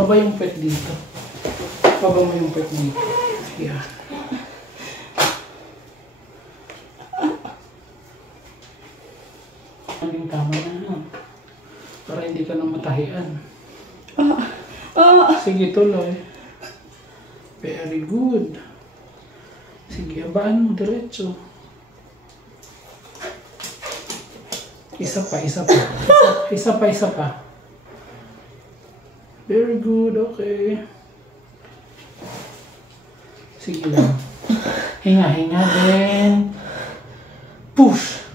Baba yung pet dito. Baba mo yung pet dito. Yan. Ang tama na. Para hindi ka na matahian. Sige, tuloy. Very good. Sige, abaan mo diretso. Isa pa. Isa pa. Very good, okay. Sige lang. Hinga din. Push!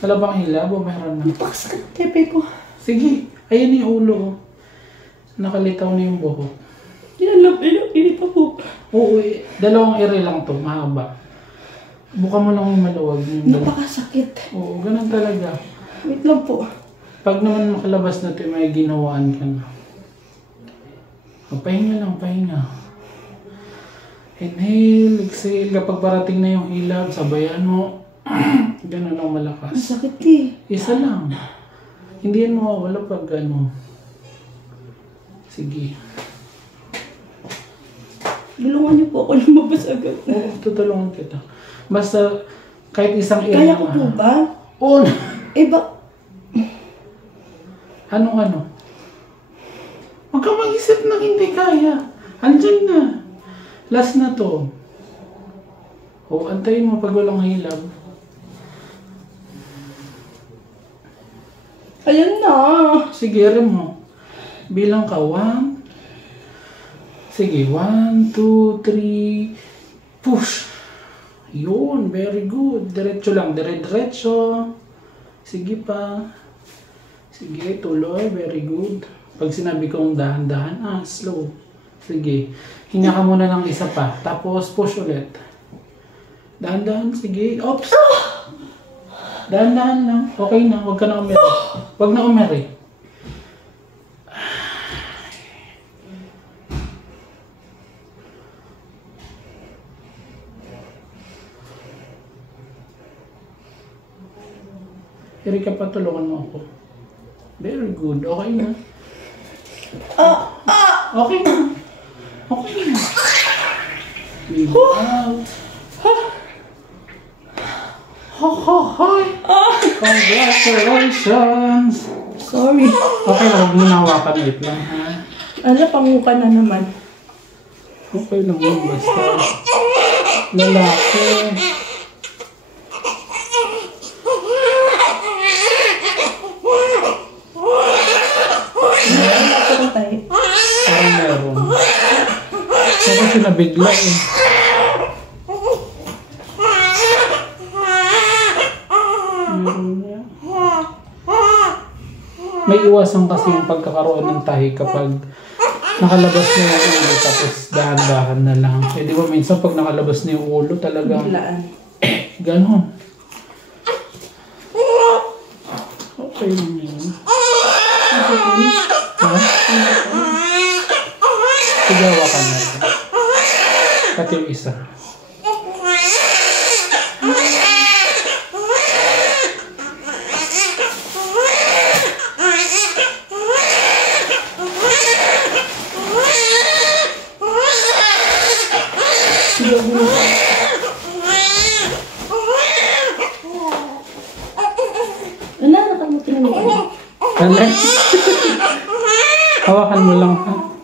Wala bang hilab o meron na? Napakasakit ang tepe ko. Sige, ayan yung ulo. Nakalitaw na yung buhok. Ini pa po. Oo, dalawang ere lang to, mahaba. Buka mo lang yung maluwag. Napakasakit. Oo, ganun talaga. Wait lang po. Pag naman makalabas na ito, may ginawaan ka na. Pahinga lang, pahinga. Inhale, exhale. Kapag parating na yung hilab, sabayan mo. Ganun lang malakas. Masakit eh. Isa lang. Hindi yan mawawala pag ano. Sige. Tulungan niyo po ako lumabas agad. Oo, tutulungan kita. Basta kahit isang Kaya ko po ba? Oo. Ba? Ano? Huwag ka mag-isip na hindi kaya. Andyan na. Last na to. O, antayin mo pag walang hilab. Ayan na. Sige, rin mo. Bilang ka. 1. Sige, 1, 2, 3. Push. Yun, very good. Diretso lang, diretso. Sige pa. Sige, tuloy. Very good. Pag sinabi kong dahan-dahan, slow. Sige. Hinga ka muna ng isa pa. Tapos, push ulit. Dahan-dahan, sige. Oops! Dahan-dahan lang. Okay na, huwag ka na umere. Huwag na umere. Erika, patulungan mo ako. Very good. Okay na. Okay na. Okay na. Breathe out. Hoy! Congratulations! Sorry. Okay lang, huwag mo nahawakan. Wait lang, ha? Panguka na naman. Okay lang yun, basta. Lalaki. Parang meron. So kasi nabigla eh. May iwasan kasi yung pagkakaroon ng tahi kapag nakalabas na yung ulo tapos dahan-dahan na lang. Eh di ba minsan pag nakalabas na yung ulo talagang ganon. Okay lang yun. Ha? Sigawa ka na. Pati yung isa. Wala, nakalimutan na mo. Hawakan mo lang ha.